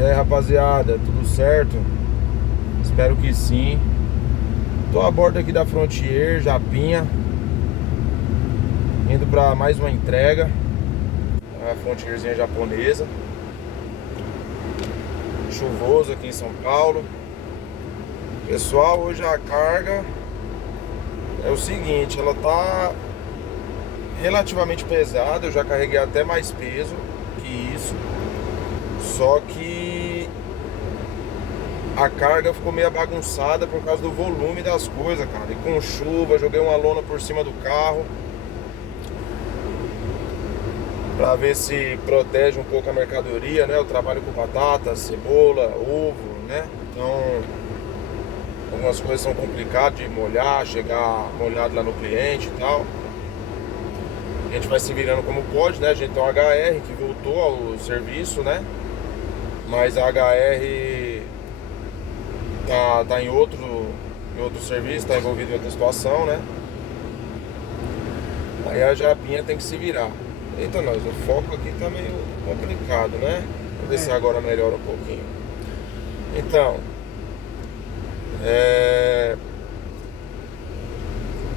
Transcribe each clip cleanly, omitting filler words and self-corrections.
E aí, rapaziada, tudo certo? Espero que sim. Tô a bordo aqui da Frontier, Japinha, indo pra mais uma entrega. A Frontierzinha japonesa. Chuvoso aqui em São Paulo. Pessoal, hoje a carga é o seguinte, ela tá relativamente pesada. Eu já carreguei até mais peso que isso. Só que a carga ficou meio bagunçada por causa do volume das coisas, cara. E com chuva, joguei uma lona por cima do carro pra ver se protege um pouco a mercadoria, né? Eu trabalho com batata, cebola, ovo, né? Então, algumas coisas são complicadas de molhar, chegar molhado lá no cliente e tal. A gente vai se virando como pode, né? A gente tem um HR que voltou ao serviço, né? Mas a HR tá em outro serviço, tá envolvido em outra situação, né? Aí a Japinha tem que se virar. Eita, nós, o foco aqui tá meio complicado, né? Vamos ver se agora melhora um pouquinho. Então,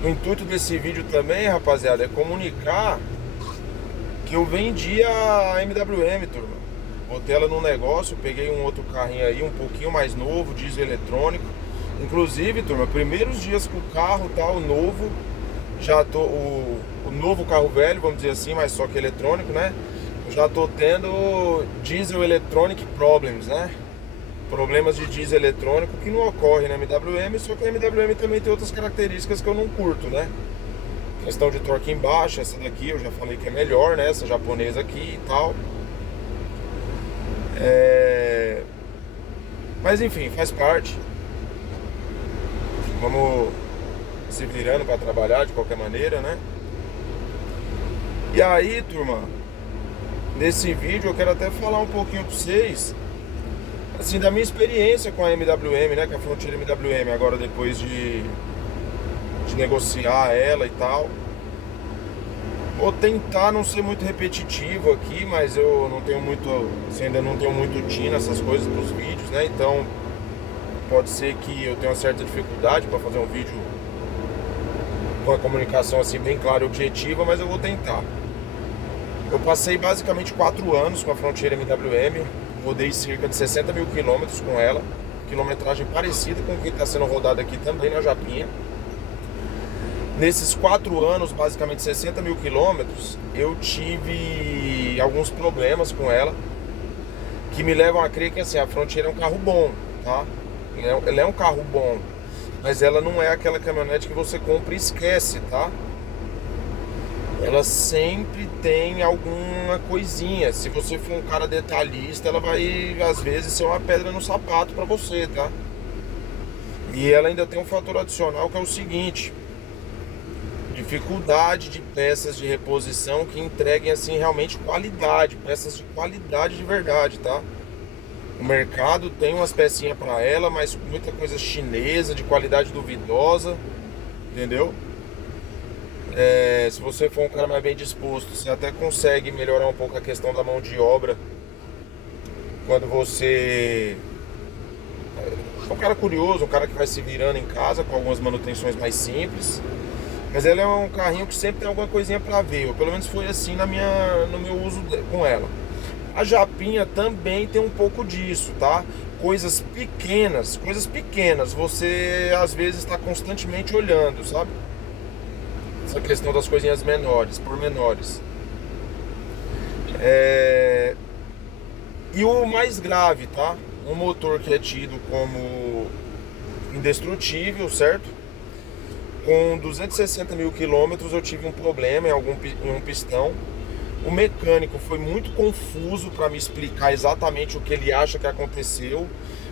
o intuito desse vídeo também, rapaziada, é comunicar que eu vendi a MWM, turma. Botei ela no negócio, peguei um outro carrinho aí, um pouquinho mais novo, diesel eletrônico. Inclusive, turma, primeiros dias com o carro tal, novo, já tô o novo carro velho, vamos dizer assim, mas só que eletrônico, né? Eu já tô tendo diesel electronic problems, né? Problemas de diesel eletrônico que não ocorrem na MWM, só que a MWM também tem outras características que eu não curto, né? Questão de torque em baixa, essa daqui eu já falei que é melhor, né? Essa japonesa aqui e tal. Mas enfim, faz parte. Vamos se virando para trabalhar de qualquer maneira, né? E aí, turma, nesse vídeo eu quero até falar um pouquinho para vocês, assim, da minha experiência com a MWM, né? Com a Frontier MWM, agora depois de negociar ela e tal. Vou tentar não ser muito repetitivo aqui, mas eu não tenho muito, assim, ainda não tenho muito tino nessas coisas pros vídeos, né? Então pode ser que eu tenha uma certa dificuldade para fazer um vídeo com a comunicação assim bem clara e objetiva, mas eu vou tentar. Eu passei basicamente 4 anos com a Frontier MWM, rodei cerca de 60 mil quilômetros com ela, quilometragem parecida com o que está sendo rodado aqui também na Japinha. Nesses 4 anos, basicamente 60 mil quilômetros, eu tive alguns problemas com ela, que me levam a crer que assim, a Frontier é um carro bom, tá? Ela é um carro bom, mas ela não é aquela caminhonete que você compra e esquece, tá? Ela sempre tem alguma coisinha. Se você for um cara detalhista, ela vai, às vezes, ser uma pedra no sapato pra você, tá? E ela ainda tem um fator adicional que é o seguinte: dificuldade de peças de reposição que entreguem assim realmente qualidade, peças de qualidade de verdade, tá? O mercado tem umas pecinhas para ela, mas muita coisa chinesa de qualidade duvidosa, entendeu? Se você for um cara mais bem disposto, você até consegue melhorar um pouco a questão da mão de obra quando você é um cara curioso, um cara que vai se virando em casa com algumas manutenções mais simples. Mas ela é um carrinho que sempre tem alguma coisinha pra ver, ou pelo menos foi assim no meu uso com ela. A Japinha também tem um pouco disso, tá? Coisas pequenas, você às vezes está constantemente olhando, sabe? Essa questão das coisinhas menores, pormenores. E o mais grave, tá? Um motor que é tido como indestrutível, certo? Com 260 mil quilômetros eu tive um problema em um pistão. O mecânico foi muito confuso para me explicar exatamente o que ele acha que aconteceu,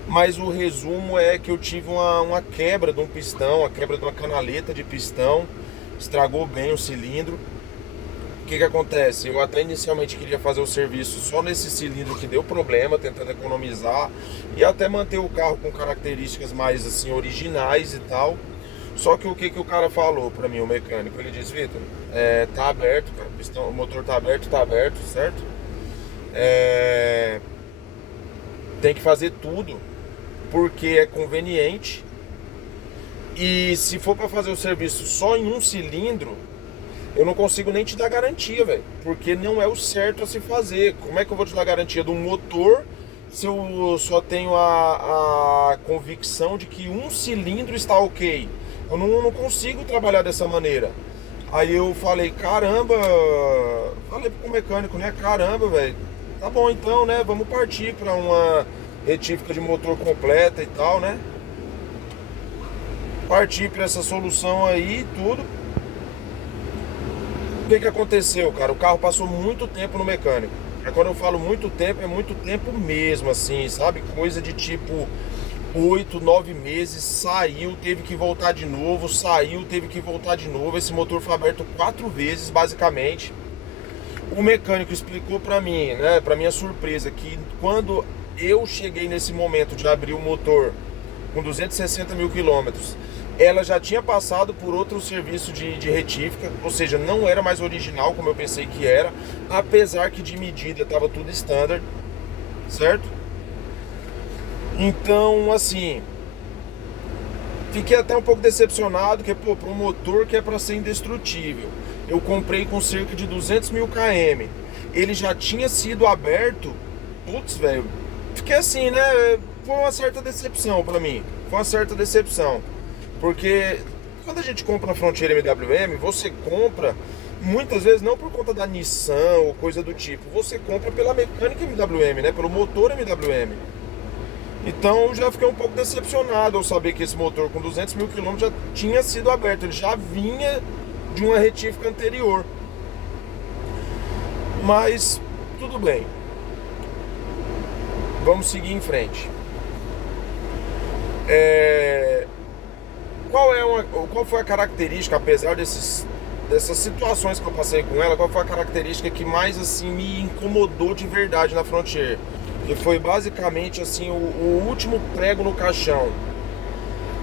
mas o resumo é que eu tive uma quebra de um pistão, a quebra de uma canaleta de pistão, estragou bem o cilindro. O que acontece? Eu até inicialmente queria fazer o serviço só nesse cilindro que deu problema, tentando economizar e até manter o carro com características mais assim originais e tal. Só que o que o cara falou pra mim, o mecânico? Ele disse: Vitor, tá aberto, cara, o motor tá aberto, certo? Tem que fazer tudo porque é conveniente. E se for para fazer o serviço só em um cilindro, eu não consigo nem te dar garantia, velho. Porque não é o certo a se fazer. Como é que eu vou te dar garantia de um motor se eu só tenho a convicção de que um cilindro está ok? Eu não consigo trabalhar dessa maneira. Aí eu falei, caramba, falei pro mecânico, né? Caramba, velho, tá bom então, né? Vamos partir para uma retífica de motor completa e tal, né? Partir para essa solução aí e tudo. O que que aconteceu, cara? O carro passou muito tempo no mecânico. Quando eu falo muito tempo, é muito tempo mesmo, assim, sabe? Coisa de tipo 8, 9 meses, saiu, teve que voltar de novo, saiu, teve que voltar de novo. Esse motor foi aberto 4 vezes, basicamente. O mecânico explicou pra mim, né, pra minha surpresa, que quando eu cheguei nesse momento de abrir o motor com 260 mil quilômetros, ela já tinha passado por outro serviço de retífica, ou seja, não era mais original como eu pensei que era, apesar que de medida estava tudo standard, certo? Então, assim, fiquei até um pouco decepcionado, que, pô, para um motor que é para ser indestrutível, eu comprei com cerca de 200 mil km, ele já tinha sido aberto, putz, velho, fiquei assim, né, foi uma certa decepção para mim, foi uma certa decepção, porque quando a gente compra na Frontier MWM, você compra, muitas vezes não por conta da Nissan ou coisa do tipo, você compra pela mecânica MWM, né, pelo motor MWM. Então já fiquei um pouco decepcionado ao saber que esse motor com 200 mil quilômetros já tinha sido aberto, ele já vinha de uma retífica anterior. Mas tudo bem, vamos seguir em frente. Qual foi a característica, apesar dessas situações que eu passei com ela, qual foi a característica que mais assim me incomodou de verdade na Frontier? Que foi basicamente assim o último prego no caixão,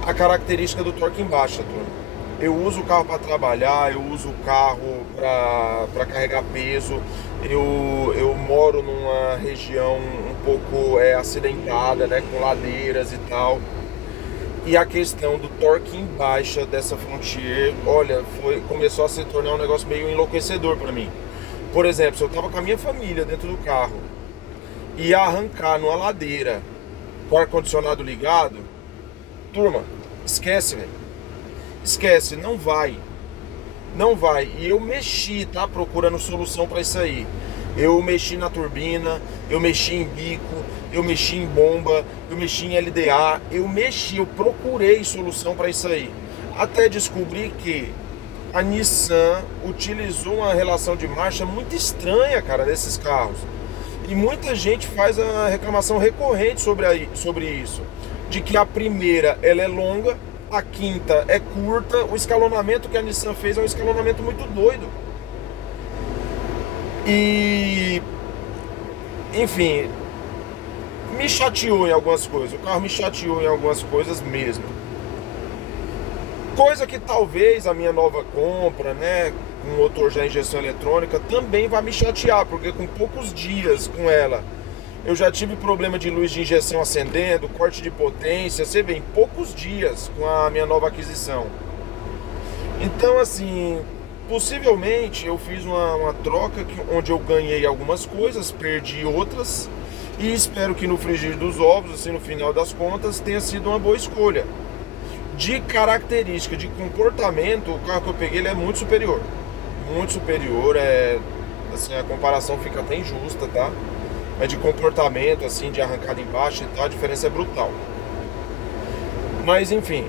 a característica do torque em baixa, turma. Eu uso o carro para trabalhar, eu uso o carro para carregar peso, eu moro numa região um pouco acidentada, né, com ladeiras e tal. E a questão do torque em baixa dessa Frontier, olha, começou a se tornar um negócio meio enlouquecedor para mim. Por exemplo, se eu tava com a minha família dentro do carro e arrancar numa ladeira com o ar-condicionado ligado, turma, esquece, velho. Esquece, não vai. Não vai. E eu mexi, tá? Procurando solução para isso aí. Eu mexi na turbina, eu mexi em bico, eu mexi em bomba, eu mexi em LDA, eu procurei solução para isso aí. Até descobri que a Nissan utilizou uma relação de marcha muito estranha, cara, desses carros. E muita gente faz a reclamação recorrente sobre isso. De que a primeira ela é longa, a quinta é curta, o escalonamento que a Nissan fez é um escalonamento muito doido. E, enfim, me chateou em algumas coisas. O carro me chateou em algumas coisas mesmo. Coisa que talvez a minha nova compra, né, com motor já injeção eletrônica, também vai me chatear, porque com poucos dias com ela, eu já tive problema de luz de injeção acendendo, corte de potência, você vê, em poucos dias com a minha nova aquisição. Então, assim, possivelmente eu fiz uma troca onde eu ganhei algumas coisas, perdi outras, e espero que no frigir dos ovos, assim, no final das contas, tenha sido uma boa escolha. De característica, de comportamento, o carro que eu peguei ele é muito superior. Muito superior, assim, a comparação fica até injusta, tá? Mas de comportamento, assim, de arrancada embaixo e tal, a diferença é brutal. Mas enfim,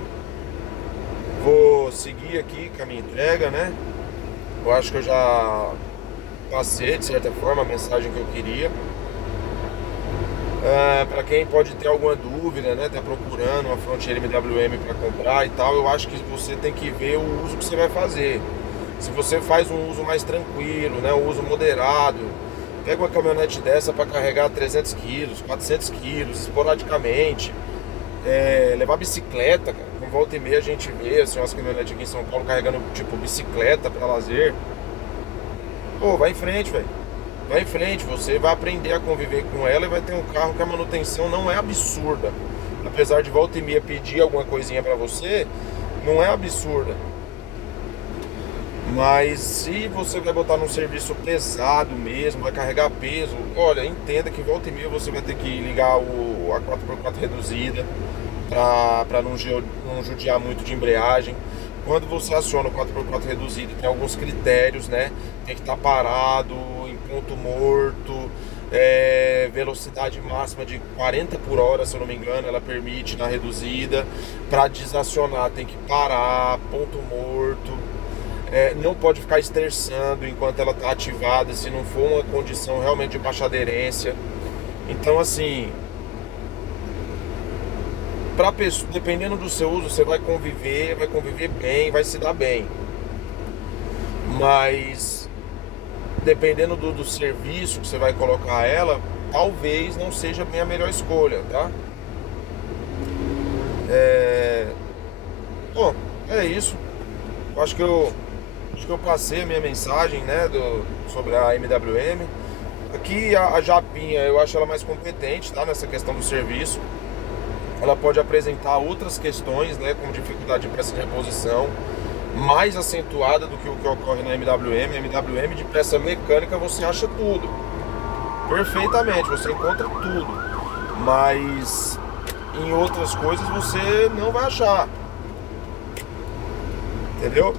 vou seguir aqui com a minha entrega, né? Eu acho que eu já passei, de certa forma, a mensagem que eu queria. Para quem pode ter alguma dúvida, né, tá procurando uma Frontier MWM para comprar e tal, eu acho que você tem que ver o uso que você vai fazer. Se você faz um uso mais tranquilo, né, um uso moderado, pega uma caminhonete dessa para carregar 300 quilos, 400 quilos, esporadicamente, levar bicicleta, cara. Com volta e meia a gente vê assim, umas caminhonetes aqui em São Paulo carregando tipo bicicleta para lazer. Pô, vai em frente, velho. vai em frente, você vai aprender a conviver com ela e vai ter um carro que a manutenção não é absurda. Apesar de volta e meia pedir alguma coisinha pra você, não é absurda. Mas se você vai botar num serviço pesado mesmo, vai carregar peso, olha, entenda que volta e meia você vai ter que ligar a 4x4 reduzida para não judiar muito de embreagem. Quando você aciona o 4x4 reduzido, tem alguns critérios, né? Tem que estar parado, em ponto morto, velocidade máxima de 40 por hora, se eu não me engano, ela permite na reduzida. Para desacionar, tem que parar, ponto morto. Não pode ficar estressando enquanto ela está ativada, se não for uma condição realmente de baixa aderência. Então, assim, dependendo do seu uso, você vai conviver bem, vai se dar bem. Mas dependendo do serviço que você vai colocar ela, talvez não seja bem a melhor escolha, tá? Bom, é isso. Acho que eu passei a minha mensagem, né, sobre a MWM. Aqui a Japinha, eu acho ela mais competente, tá, nessa questão do serviço. Ela pode apresentar outras questões, né, como dificuldade de peça de reposição, mais acentuada do que o que ocorre na MWM. A MWM de peça mecânica você acha tudo, perfeitamente, você encontra tudo, mas em outras coisas você não vai achar, entendeu?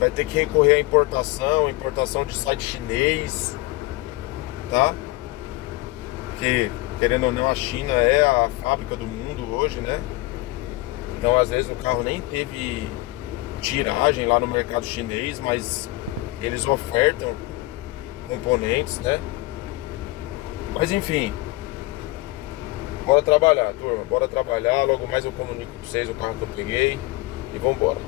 Vai ter que recorrer à importação de site chinês, tá? Que, querendo ou não, a China é a fábrica do mundo hoje, né? Então, às vezes, o carro nem teve tiragem lá no mercado chinês, mas eles ofertam componentes, né? Mas, enfim, bora trabalhar, turma. Bora trabalhar. Logo mais eu comunico pra vocês o carro que eu peguei e vambora.